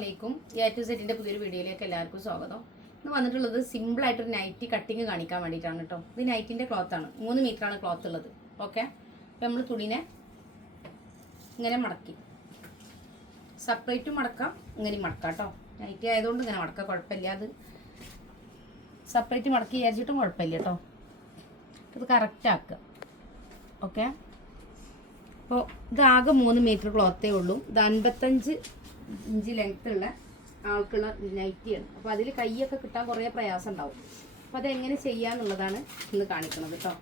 അലൈക്കും A to സെറ്റിൻ്റെ പുതിയൊരു വീഡിയോയിലേക്ക് എല്ലാവർക്കും സ്വാഗതം. ഇന്ന് വന്നിട്ടുള്ളത് സിമ്പിളായിട്ടൊരു നൈറ്റി കട്ടിങ് കാണിക്കാൻ വേണ്ടിയിട്ടാണ് കേട്ടോ. ഇത് നൈറ്റിൻ്റെ ക്ലോത്താണ്, 3 മീറ്ററാണ് ക്ലോത്ത് ഉള്ളത്. ഓക്കെ, അപ്പോൾ നമ്മൾ തുണിനെ ഇങ്ങനെ മടക്കി സെപ്പറേറ്റും മടക്കാം, ഇങ്ങനെ മടക്കാം കേട്ടോ. നൈറ്റി ആയതുകൊണ്ട് ഇങ്ങനെ മടക്കാം, കുഴപ്പമില്ല. അത് സെപ്പറേറ്റ് മടക്കി വിചാരിച്ചിട്ടും കുഴപ്പമില്ല കേട്ടോ. ഇത് കറക്റ്റ് ആക്കുക. ഓക്കെ, അപ്പോൾ ഇത് ആകെ 3 മീറ്റർ ക്ലോത്തേ ഉള്ളൂ. ഇത് 55 ഇഞ്ച് ലെങ്ത് ഉള്ള ആൾക്കുള്ള നൈറ്റിയാണ്. അപ്പോൾ അതിൽ കൈയൊക്കെ കിട്ടാൻ കുറേ പ്രയാസം ഉണ്ടാവും. അപ്പോൾ അതെങ്ങനെ ചെയ്യാന്നുള്ളതാണ് ഇന്ന് കാണിക്കുന്നത് കേട്ടോ.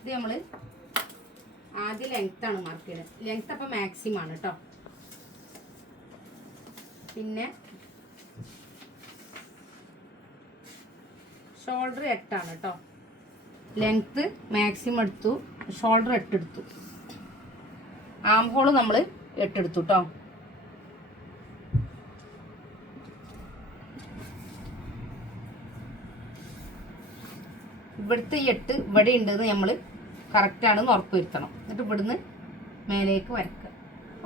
ഇത് നമ്മൾ ആദ്യം ലെങ്ത്താണ് മാർക്ക് ചെയ്യുന്നത്. ലെങ്ത് അപ്പോൾ മാക്സിമം ആണ് കേട്ടോ. പിന്നെ ഷോൾഡർ 8 ആണ് കേട്ടോ. ലെങ്ത്ത് മാക്സിമം എടുത്തു, ഷോൾഡർ 8 എടുത്തു, ആം ഹോള് നമ്മൾ 8 എടുത്തു കേട്ടോ. ഇവിടുത്തെ 8 ഇവിടെ ഉണ്ടെന്ന് നമ്മൾ കറക്റ്റാണെന്ന് ഉറപ്പ് വരുത്തണം. എന്നിട്ട് ഇവിടുന്ന് മേലേക്ക് വരക്കുക.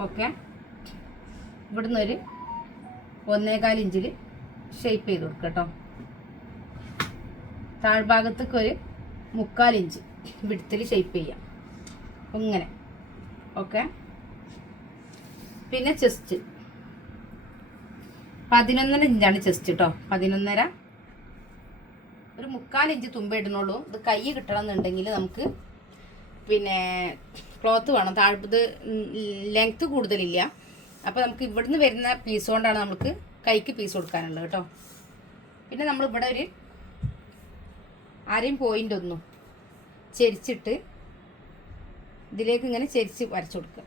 ഓക്കെ, ഇവിടുന്ന് ഒരു 1.25 ഇഞ്ചിൽ ഷേപ്പ് ചെയ്ത് കൊടുക്കുക കേട്ടോ. താഴ്ഭാഗത്തേക്ക് ഒരു 3/4 ഇഞ്ച് വിഡ്ത്തിൽ ഷേപ്പ് ചെയ്യാം ഇങ്ങനെ. ഓക്കെ, പിന്നെ ചെസ്റ്റ് 11.5 ഇഞ്ചാണ് ചെസ്റ്റ് കേട്ടോ. 11.5, ഒരു 3/4 ഇഞ്ച് തുമ്പ ഇടുന്നുള്ളൂ. ഇത് കൈ കിട്ടണം എന്നുണ്ടെങ്കിൽ നമുക്ക് പിന്നെ ക്ലോത്ത് വേണം. താഴ്പത് ലെങ്ത്ത് കൂടുതലില്ല. അപ്പോൾ നമുക്ക് ഇവിടുന്ന് വരുന്ന പീസ് കൊണ്ടാണ് നമുക്ക് കൈക്ക് പീസ് കൊടുക്കാനുള്ളത് കേട്ടോ. പിന്നെ നമ്മൾ ഇവിടെ ഒരു 1/2 പോയിൻ്റ് ഒന്നും ചെരിച്ചിട്ട് ഇതിലേക്ക് ഇങ്ങനെ ചെരിച്ച് വരച്ചു കൊടുക്കുക.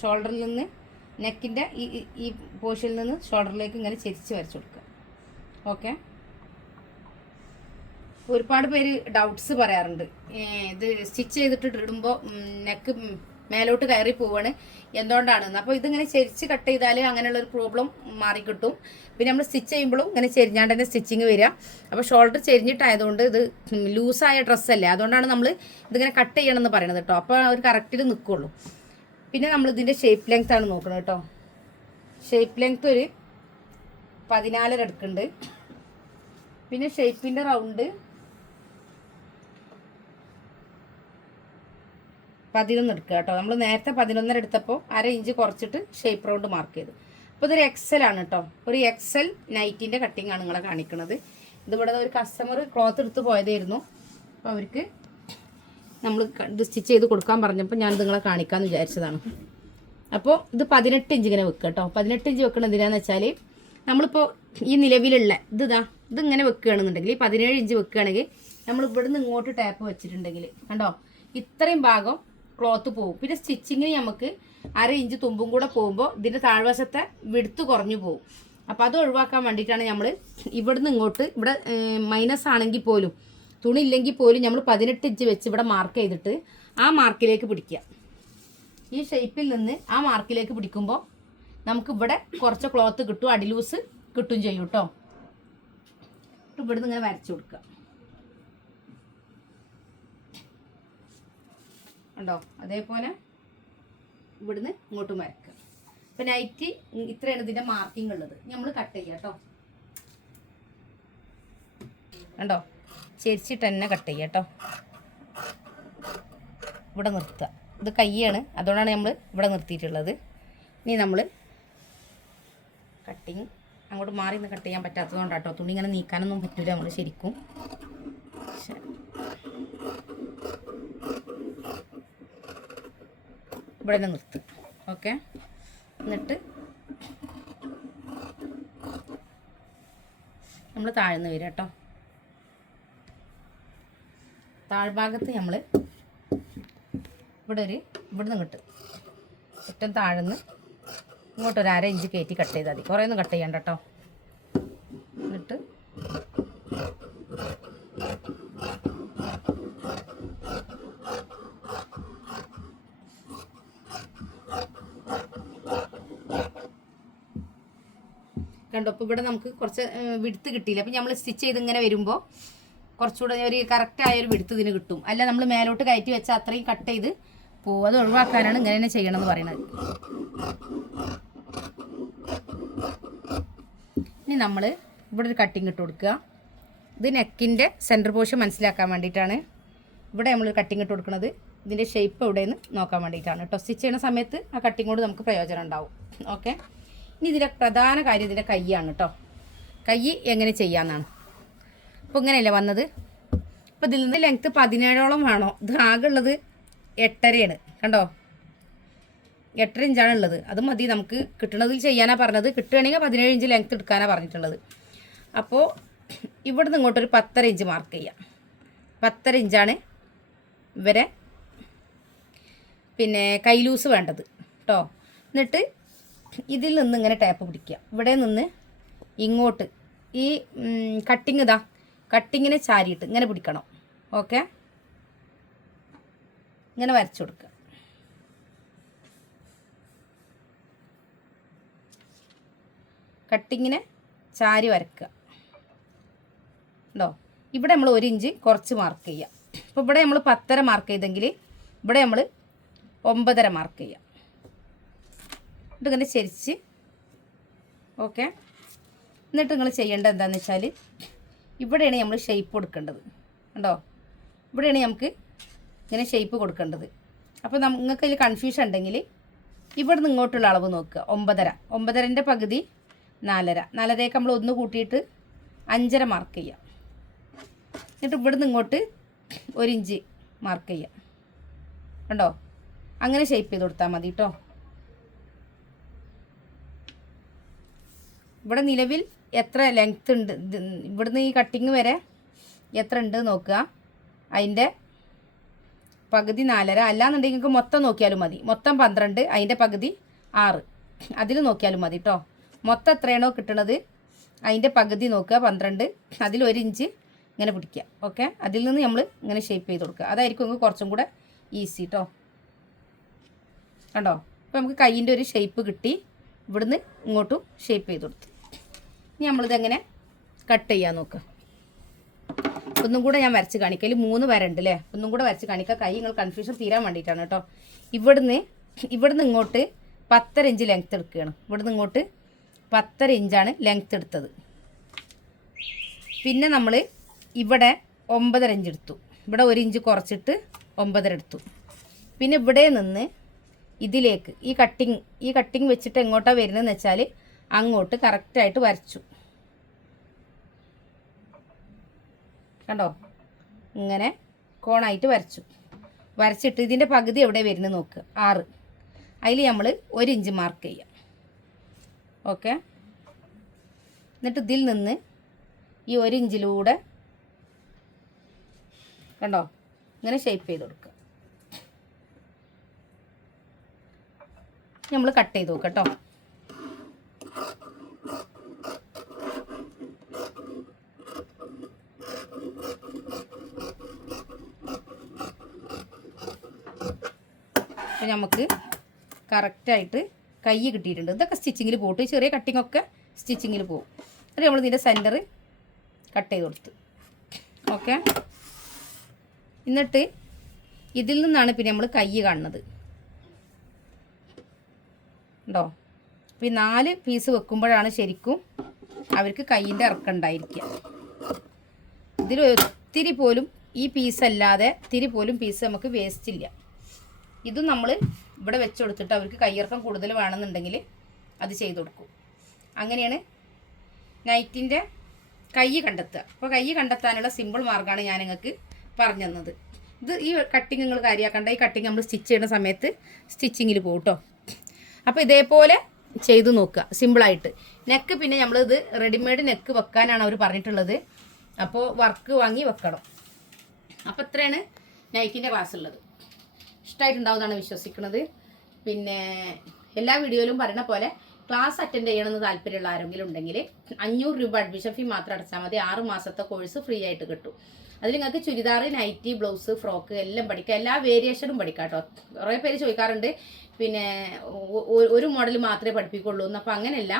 ഷോൾഡറിൽ നിന്ന് നെക്കിൻ്റെ ഈ പോർഷനിൽ നിന്ന് ഷോൾഡറിലേക്ക് ഇങ്ങനെ ചെരിച്ച് വരച്ചു കൊടുക്കുക. ഓക്കെ, ഒരുപാട് പേര് ഡൗട്ട്സ് പറയാറുണ്ട്. ഇത് സ്റ്റിച്ച് ചെയ്തിട്ട് ഇടുമ്പോൾ നെക്ക് മേലോട്ട് കയറി പോവാണ്, എന്തുകൊണ്ടാണെന്ന്. അപ്പോൾ ഇതിങ്ങനെ ചെരിച്ച് കട്ട് ചെയ്താൽ അങ്ങനെയുള്ളൊരു പ്രോബ്ലം മാറിക്കിട്ടും. പിന്നെ നമ്മൾ സ്റ്റിച്ച് ചെയ്യുമ്പോഴും ഇങ്ങനെ ചെരിഞ്ഞാണ്ട് തന്നെ സ്റ്റിച്ചിങ് വരിക. അപ്പോൾ ഷോൾഡർ ചെരിഞ്ഞിട്ടായതുകൊണ്ട് ഇത് ലൂസായ ഡ്രസ്സല്ലേ, അതുകൊണ്ടാണ് നമ്മൾ ഇതിങ്ങനെ കട്ട് ചെയ്യണമെന്ന് പറയണത് കേട്ടോ. അപ്പോൾ ഒരു കറക്റ്റിൽ നിൽക്കുള്ളൂ. പിന്നെ നമ്മൾ ഇതിൻ്റെ ഷേപ്പ് ലെങ്ത് ആണ് നോക്കുന്നത് കേട്ടോ. ഷേപ്പ് ലെങ്ത് ഒരു 14.5 എടുക്കുന്നുണ്ട്. പിന്നെ ഷേപ്പിൻ്റെ റൗണ്ട് 11 എടുക്കുക കേട്ടോ. നമ്മൾ നേരത്തെ 11.5 എടുത്തപ്പോൾ 1/2 ഇഞ്ച് കുറച്ചിട്ട് ഷേപ്പ് റൗണ്ട് മാർക്ക് ചെയ്തു. അപ്പോൾ ഇതൊരു എക്സൽ ആണ് കേട്ടോ. ഒരു എക്സൽ നൈറ്റിൻ്റെ കട്ടിങ് ആണ് നിങ്ങളെ കാണിക്കുന്നത്. ഇതിവിടെ ഒരു കസ്റ്റമർ ക്ലോത്ത് എടുത്ത് പോയതായിരുന്നു. അപ്പോൾ അവർക്ക് നമ്മൾ ഇത് സ്റ്റിച്ച് ചെയ്ത് കൊടുക്കാൻ പറഞ്ഞപ്പോൾ ഞാൻ നിങ്ങളെ കാണിക്കാമെന്ന് വിചാരിച്ചതാണ്. അപ്പോൾ ഇത് 18 ഇഞ്ച് ഇങ്ങനെ വെക്കുക കേട്ടോ. 18 ഇഞ്ച് വെക്കണം എന്തിനാന്ന് വെച്ചാൽ നമ്മളിപ്പോൾ ഈ നിലവിലുള്ള ഇതിങ്ങനെ വെക്കുകയാണെന്നുണ്ടെങ്കിൽ ഈ 17 ഇഞ്ച് വെക്കുകയാണെങ്കിൽ നമ്മൾ ഇവിടുന്ന് ഇങ്ങോട്ട് ടാപ്പ് വെച്ചിട്ടുണ്ടെങ്കിൽ കണ്ടോ ഇത്രയും ഭാഗം ക്ലോത്ത് പോകും. പിന്നെ സ്റ്റിച്ചിങ്ങിന് നമുക്ക് 1/2 ഇഞ്ച് തുമ്പും കൂടെ പോകുമ്പോൾ ഇതിൻ്റെ താഴ്വശത്തെ വിടുത്ത് കുറഞ്ഞു പോകും. അപ്പോൾ അത് ഒഴിവാക്കാൻ വേണ്ടിയിട്ടാണ് നമ്മൾ ഇവിടുന്ന് ഇങ്ങോട്ട് ഇവിടെ മൈനസ് ആണെങ്കിൽ പോലും തുണി ഇല്ലെങ്കിൽ പോലും നമ്മൾ 18 ഇഞ്ച് വെച്ച് ഇവിടെ മാർക്ക് ചെയ്തിട്ട് ആ മാർക്കിലേക്ക് പിടിക്കുക. ഈ ഷേപ്പിൽ നിന്ന് ആ മാർക്കിലേക്ക് പിടിക്കുമ്പോൾ നമുക്ക് ഇവിടെ കുറച്ച് ക്ലോത്ത് കിട്ടും, അടിലൂസ് കിട്ടും ചെയ്യും കേട്ടോ. ഇവിടുന്ന് ഇങ്ങനെ വരച്ചു കൊടുക്കുക ഉണ്ടോ. അതേപോലെ ഇവിടുന്ന് ഇങ്ങോട്ടും വരക്കുക. അപ്പം നൈറ്റ് ഇത്രയാണ് ഇതിൻ്റെ മാർക്കിംഗ് ഉള്ളത്. നമ്മൾ കട്ട് ചെയ്യാം കേട്ടോ. കണ്ടോ ചെരിച്ചിട്ട് തന്നെ കട്ട് ചെയ്യാം കേട്ടോ. ഇവിടെ നിർത്തുക. ഇത് കൈയാണ്, അതുകൊണ്ടാണ് നമ്മൾ ഇവിടെ നിർത്തിയിട്ടുള്ളത്. ഇനി നമ്മൾ കട്ടിങ് അങ്ങോട്ട് മാറി നിന്ന് കട്ട് ചെയ്യാൻ പറ്റാത്തതുകൊണ്ടാണ് കേട്ടോ. തുണി ഇങ്ങനെ നീക്കാനൊന്നും പറ്റില്ല നമ്മൾ ശരിക്കും. ഇവിടെ തന്നെ നിർത്തും. ഓക്കെ, എന്നിട്ട് നമ്മൾ താഴ്ന്ന് വരിക കേട്ടോ. താഴ്ഭാഗത്ത് നമ്മൾ ഇവിടുന്ന് ഇങ്ങോട്ട് ഏറ്റവും താഴ്ന്ന് ഇങ്ങോട്ടൊരു 1/2 ഇഞ്ച് കയറ്റി കട്ട് ചെയ്താൽ മതി. കുറേ ഒന്നും കട്ട് ചെയ്യണ്ട കേട്ടോ. എന്നിട്ട് കണ്ടോ. അപ്പോൾ ഇവിടെ നമുക്ക് കുറച്ച് വിടുത്ത് കിട്ടിയില്ല. അപ്പോൾ നമ്മൾ സ്റ്റിച്ച് ചെയ്ത് ഇങ്ങനെ വരുമ്പോൾ കുറച്ചുകൂടെ ഒരു കറക്റ്റായൊരു വിടുത്ത് ഇതിന് കിട്ടും. അല്ല നമ്മൾ മേലോട്ട് കയറ്റി വെച്ചാൽ അത്രയും കട്ട് ചെയ്ത് പോവും. അത് ഒഴിവാക്കാനാണ് ഇങ്ങനെ തന്നെ ചെയ്യണമെന്ന് പറയുന്നത്. ഇനി നമ്മൾ ഇവിടെ ഒരു കട്ടിങ് ഇട്ട് കൊടുക്കുക. ഇത് നെക്കിൻ്റെ സെൻറ്റർ പോർഷൻ മനസ്സിലാക്കാൻ വേണ്ടിയിട്ടാണ് ഇവിടെ നമ്മൾ കട്ടിങ് ഇട്ട് കൊടുക്കുന്നത്. ഇതിൻ്റെ ഷേപ്പ് എവിടെയെന്ന് നോക്കാൻ വേണ്ടിയിട്ടാണ് കേട്ടോ. സ്റ്റിച്ച് ചെയ്യുന്ന സമയത്ത് ആ കട്ടിങ് കൊണ്ട് നമുക്ക് പ്രയോജനം ഉണ്ടാവും. ഓക്കെ. ഇനി ഇതിൻ്റെ പ്രധാന കാര്യം ഇതിൻ്റെ കൈയാണ് കേട്ടോ. കൈ എങ്ങനെ ചെയ്യാമെന്നാണ്. അപ്പോൾ ഇങ്ങനെയല്ലേ വന്നത്. അപ്പോൾ ഇതിൽ നിന്ന് ലെങ്ത്ത് 17ഓളം വേണോ. ഇത് ആകെ ഉള്ളത് 8.5 കണ്ടോ. 8.5 ഇഞ്ചാണ് ഉള്ളത്. അത് മതി നമുക്ക്. കിട്ടണതിൽ ചെയ്യാനാണ് പറഞ്ഞത്. കിട്ടുകയാണെങ്കിൽ 17 ഇഞ്ച് ലെങ്ത്ത് എടുക്കാനാണ് പറഞ്ഞിട്ടുള്ളത്. അപ്പോൾ ഇവിടുന്ന് ഇങ്ങോട്ടൊരു 10.5 ഇഞ്ച് മാർക്ക് ചെയ്യാം. 10.5 ഇഞ്ചാണ് ഇവരെ പിന്നെ കൈ ലൂസ് വേണ്ടത് കേട്ടോ. എന്നിട്ട് ഇതിൽ നിന്ന് ഇങ്ങനെ ടാപ്പ് പിടിക്കുക. ഇവിടെ നിന്ന് ഇങ്ങോട്ട് ഈ കട്ടിങ് കട്ടിങ്ങിനെ ചാരിയിട്ട് ഇങ്ങനെ പിടിക്കണം. ഓക്കെ. ഇങ്ങനെ വരച്ചു കൊടുക്കുക. കട്ടിങ്ങിനെ ചാരി വരക്കുക ഉണ്ടോ. ഇവിടെ നമ്മൾ 1 ഇഞ്ച് കുറച്ച് മാർക്ക് ചെയ്യുക. അപ്പോൾ ഇവിടെ നമ്മൾ 10.5 മാർക്ക് ചെയ്തെങ്കിൽ ഇവിടെ നമ്മൾ 9.5 മാർക്ക് ചെയ്യുക. എന്നിട്ട് ഇങ്ങനെ ചരിച്ച് ഓക്കെ. എന്നിട്ട് നിങ്ങൾ ചെയ്യേണ്ടത് എന്താണെന്ന് വെച്ചാൽ ഇവിടെയാണ് നമ്മൾ ഷേപ്പ് കൊടുക്കേണ്ടത് കണ്ടോ. ഇവിടെയാണ് നമുക്ക് ഇങ്ങനെ ഷേപ്പ് കൊടുക്കേണ്ടത്. അപ്പോൾ നിങ്ങൾക്ക് അതിൽ കൺഫ്യൂഷൻ ഉണ്ടെങ്കിൽ ഇവിടെ നിന്ന് ഇങ്ങോട്ടുള്ള അളവ് നോക്കുക. 9.5. 9.5ൻ്റെ പകുതി 4.5. 4.5ക്ക് നമ്മൾ 1 കൂട്ടിയിട്ട് 5.5 മാർക്ക് ചെയ്യുക. എന്നിട്ട് ഇവിടെ നിന്ന് ഇങ്ങോട്ട് 1 ഇഞ്ച് മാർക്ക് ചെയ്യുക കണ്ടോ. അങ്ങനെ ഷേപ്പ് ചെയ്ത് കൊടുത്താൽ മതി കേട്ടോ. ഇവിടെ നിലവിൽ എത്ര ലെങ്ത്ത് ഉണ്ട് ഇവിടുന്ന് ഈ കട്ടിങ് വരെ എത്ര ഉണ്ട് നോക്കുക. അതിൻ്റെ പകുതി 4.5. അല്ലാന്നുണ്ടെങ്കിൽ നിങ്ങൾക്ക് മൊത്തം നോക്കിയാലും മതി. മൊത്തം 12, അതിൻ്റെ പകുതി 6. അതിൽ നോക്കിയാലും മതി കേട്ടോ. മൊത്തം എത്രയാണോ കിട്ടണത് അതിൻ്റെ പകുതി നോക്കുക 12. അതിൽ 1 ഇഞ്ച് ഇങ്ങനെ പിടിക്കുക. ഓക്കെ. അതിൽ നിന്ന് നമ്മൾ ഇങ്ങനെ ഷേപ്പ് ചെയ്ത് കൊടുക്കുക. അതായിരിക്കും നിങ്ങൾക്ക് കുറച്ചും കൂടെ ഈസി കേട്ടോ. കണ്ടോ. അപ്പോൾ നമുക്ക് കൈയിൻ്റെ ഒരു ഷേപ്പ് കിട്ടി. ഇവിടുന്ന് ഇങ്ങോട്ടും ഷേപ്പ് ചെയ്ത് കൊടുത്തു. ഇനി നമ്മളിതെങ്ങനെ കട്ട് ചെയ്യാൻ നോക്കുക. ഒന്നും കൂടെ ഞാൻ വരച്ച് കാണിക്കാം. അതിൽ 3 വരണ്ട് അല്ലേ. ഒന്നും കൂടെ വരച്ച് കാണിക്കുക. കൈ നിങ്ങൾ കൺഫ്യൂഷൻ തീരാൻ വേണ്ടിയിട്ടാണ് കേട്ടോ. ഇവിടുന്ന് ഇങ്ങോട്ട് 10.5 ഇഞ്ച് ലെങ്ത്ത് എടുക്കുകയാണ്. ഇവിടുന്ന് ഇങ്ങോട്ട് 10.5 ഇഞ്ചാണ് ലെങ്ത്ത് എടുത്തത്. പിന്നെ നമ്മൾ ഇവിടെ 9.5 ഇഞ്ച് എടുത്തു. ഇവിടെ 1 ഇഞ്ച് കുറച്ചിട്ട് 9.5 എടുത്തു. പിന്നെ ഇവിടെ നിന്ന് ഇതിലേക്ക് ഈ കട്ടിങ് വെച്ചിട്ട് എങ്ങോട്ടാണ് വരുന്നതെന്ന് വെച്ചാൽ അങ്ങോട്ട് കറക്റ്റായിട്ട് വരച്ചു കണ്ടോ. ഇങ്ങനെ കോണായിട്ട് വരച്ചിട്ട് ഇതിൻ്റെ പകുതി എവിടെ വരുന്നത് നോക്കുക. 6. അതിൽ നമ്മൾ 1 ഇഞ്ച് മാർക്ക് ചെയ്യാം. ഓക്കെ. എന്നിട്ട് ഇതിൽ നിന്ന് ഈ 1 ഇഞ്ചിലൂടെ കണ്ടോ ഇങ്ങനെ ഷേപ്പ് ചെയ്ത് കൊടുക്കുക. നമ്മൾ കട്ട് ചെയ്ത് നോക്കാം കേട്ടോ. അപ്പോൾ നമുക്ക് കറക്റ്റായിട്ട് കൈ കിട്ടിയിട്ടുണ്ട്. ഇതൊക്കെ സ്റ്റിച്ചിങ്ങിൽ പോയിട്ട് ചെറിയ കട്ടിങ്ങൊക്കെ സ്റ്റിച്ചിങ്ങിൽ പോകും. എന്നിട്ട് നമ്മൾ ഇതിൻ്റെ സെൻറ്റർ കട്ട് ചെയ്ത് കൊടുത്ത് ഓക്കെ. എന്നിട്ട് ഇതിൽ നിന്നാണ് പിന്നെ നമ്മൾ കൈ കാണുന്നത് ഉണ്ടോ. അപ്പോൾ ഈ 4 പീസ് വെക്കുമ്പോഴാണ് ശരിക്കും അവർക്ക് കൈയിൻ്റെ ഇറക്കം ഉണ്ടായിരിക്കുക. ഇതിൽ ഒത്തിരി പോലും ഈ പീസല്ലാതെ ഇത്തിരി പോലും പീസ് നമുക്ക് വേസ്റ്റ് ഇല്ല. ഇതും നമ്മൾ ഇവിടെ വെച്ച് കൊടുത്തിട്ട് അവർക്ക് കയ്യിറക്കം കൂടുതൽ വേണമെന്നുണ്ടെങ്കിൽ അത് ചെയ്ത് കൊടുക്കും. അങ്ങനെയാണ് നൈറ്റിൻ്റെ കൈ കണ്ടെത്തുക. അപ്പോൾ കൈ കണ്ടെത്താനുള്ള സിമ്പിൾ മാർഗ്ഗമാണ് ഞാൻ നിങ്ങൾക്ക് പറഞ്ഞു തന്നത്. ഇത് ഈ കട്ടിങ് നിങ്ങൾ കാര്യമാക്കണ്ട. ഈ കട്ടിങ് നമ്മൾ സ്റ്റിച്ച് ചെയ്യുന്ന സമയത്ത് സ്റ്റിച്ചിങ്ങിൽ പോകും കേട്ടോ. അപ്പോൾ ഇതേപോലെ ചെയ്ത് നോക്കുക സിമ്പിളായിട്ട്. നെക്ക് പിന്നെ നമ്മളിത് റെഡിമെയ്ഡ് നെക്ക് വെക്കാനാണ് അവർ പറഞ്ഞിട്ടുള്ളത്. അപ്പോൾ വർക്ക് വാങ്ങി വെക്കണം. അപ്പോൾ ഇത്രയാണ് നൈറ്റിൻ്റെ ക്ലാസ് ഉള്ളത്. ഇഷ്ടമായിട്ടുണ്ടാവുമെന്നാണ് വിശ്വസിക്കുന്നത്. പിന്നെ എല്ലാ വീഡിയോയിലും പറയുന്ന പോലെ ക്ലാസ് അറ്റൻഡ് ചെയ്യണമെന്ന് താല്പര്യമുള്ള ആരെങ്കിലും ഉണ്ടെങ്കിൽ 500 രൂപ അഡ്മിഷൻ ഫീ മാത്രം അടച്ചാൽ മതി. 6 മാസത്തെ കോഴ്സ് ഫ്രീ ആയിട്ട് കിട്ടും. അതിൽ നിങ്ങൾക്ക് ചുരിദാർ, നൈറ്റി, ബ്ലൗസ്, ഫ്രോക്ക് എല്ലാം പഠിക്കാം. എല്ലാ വേരിയേഷനും പഠിക്കാം കേട്ടോ. കുറേ പേര് ചോദിക്കാറുണ്ട് പിന്നെ ഒരു മോഡൽ മാത്രമേ പഠിപ്പിക്കുള്ളൂ എന്ന്. അപ്പോൾ അങ്ങനെയല്ല,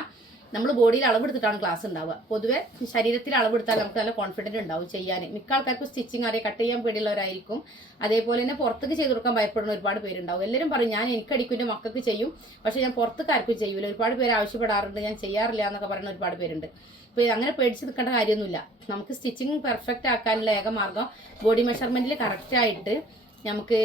നമ്മൾ ബോഡിയിൽ അളവെടുത്തിട്ടാണ് ക്ലാസ് ഉണ്ടാവുക. പൊതുവെ ശരീരത്തിൽ അളവെടുത്താൽ നമുക്ക് നല്ല കോൺഫിഡൻറ്റ് ഉണ്ടാവും ചെയ്യാൻ. മിക്ക ആൾക്കാർക്കും സ്റ്റിച്ചിങ് അറിയാം, കട്ട് ചെയ്യാൻ പേടിയുള്ളവരായിരിക്കും. അതേപോലെ തന്നെ പുറത്തേക്ക് ചെയ്ത് കൊടുക്കാൻ ഭയപ്പെടുന്ന ഒരുപാട് പേരുണ്ടാവും. എല്ലാവരും പറയും ഞാൻ എനിക്കടിക്കും, എൻ്റെ മക്കൾക്ക് ചെയ്യും, പക്ഷേ ഞാൻ പുറത്തേക്ക് ആർക്കും ചെയ്യൂല. ഒരുപാട് പേര് ആവശ്യപ്പെടാറുണ്ട്, ഞാൻ ചെയ്യാറില്ല എന്നൊക്കെ പറയുന്ന ഒരുപാട് പേരുണ്ട്. അപ്പോൾ അങ്ങനെ പേടിച്ച് നിൽക്കേണ്ട കാര്യമൊന്നുമില്ല. നമുക്ക് സ്റ്റിച്ചിങ് പെർഫെക്റ്റ് ആക്കാനുള്ള ഏക മാർഗ്ഗം ബോഡി മെഷർമെൻറ്റിൽ കറക്റ്റായിട്ട് നമുക്ക്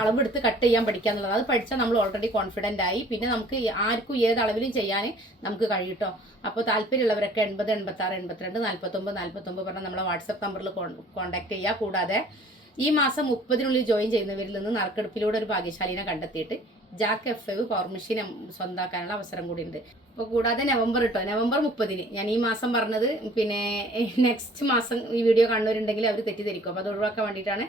അളവെടുത്ത് കട്ട് ചെയ്യാൻ പഠിക്കുക എന്നുള്ളത്. അത് പഠിച്ചാൽ നമ്മൾ ഓൾറെഡി കോൺഫിഡൻ്റ് ആയി. പിന്നെ നമുക്ക് ആർക്കും ഏത് അളവിലും ചെയ്യാൻ നമുക്ക് കഴിയട്ടോ. അപ്പോൾ താല്പര്യമുള്ളവരൊക്കെ 80 86 82 49 49 പറഞ്ഞാൽ നമ്മളെ വാട്സപ്പ് നമ്പറിൽ കോൺടാക്ട് ചെയ്യുക. കൂടാതെ ഈ മാസം 30-നുള്ളിൽ ജോയിൻ ചെയ്യുന്നവരിൽ നിന്ന് നറുക്കെടുപ്പിലൂടെ ഒരു ഭാഗ്യശാലിനെ കണ്ടെത്തിയിട്ട് ജാക്ക് F5 പവർ മെഷീൻ സ്വന്തമാക്കാനുള്ള അവസരം കൂടി ഉണ്ട്. അപ്പോൾ കൂടാതെ നവംബർ 30-ന് ഞാൻ ഈ മാസം പറഞ്ഞത് പിന്നെ നെക്സ്റ്റ് മാസം ഈ വീഡിയോ കാണുന്നവരുണ്ടെങ്കിൽ അവർ തെറ്റിദ്ധരിക്കും. അപ്പോൾ അത് ഒഴിവാക്കാൻ വേണ്ടിയിട്ടാണ്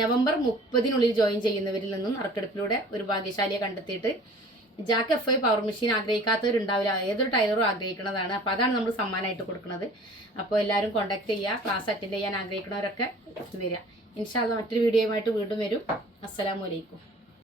നവംബർ 30-നുള്ളിൽ ജോയിൻ ചെയ്യുന്നവരിൽ നിന്നും നറുക്കെടുപ്പിലൂടെ ഒരു ഭാഗ്യശാലിയെ കണ്ടെത്തിയിട്ട് ജാക്ക് F5 പവർ മെഷീൻ ആഗ്രഹിക്കാത്തവരുണ്ടാവില്ല, ഏതൊരു ടൈലറും ആഗ്രഹിക്കുന്നതാണ്. അപ്പോൾ അതാണ് നമ്മൾ സമ്മാനമായിട്ട് കൊടുക്കുന്നത്. അപ്പോൾ എല്ലാവരും കോൺടാക്ട് ചെയ്യുക. ക്ലാസ് അറ്റൻഡ് ചെയ്യാൻ ആഗ്രഹിക്കുന്നവരൊക്കെ വരിക. ഇൻഷാ അല്ലാഹ് മറ്റൊരു വീഡിയോയുമായിട്ട് വീണ്ടും വരും. അസ്സലാമു അലൈക്കും.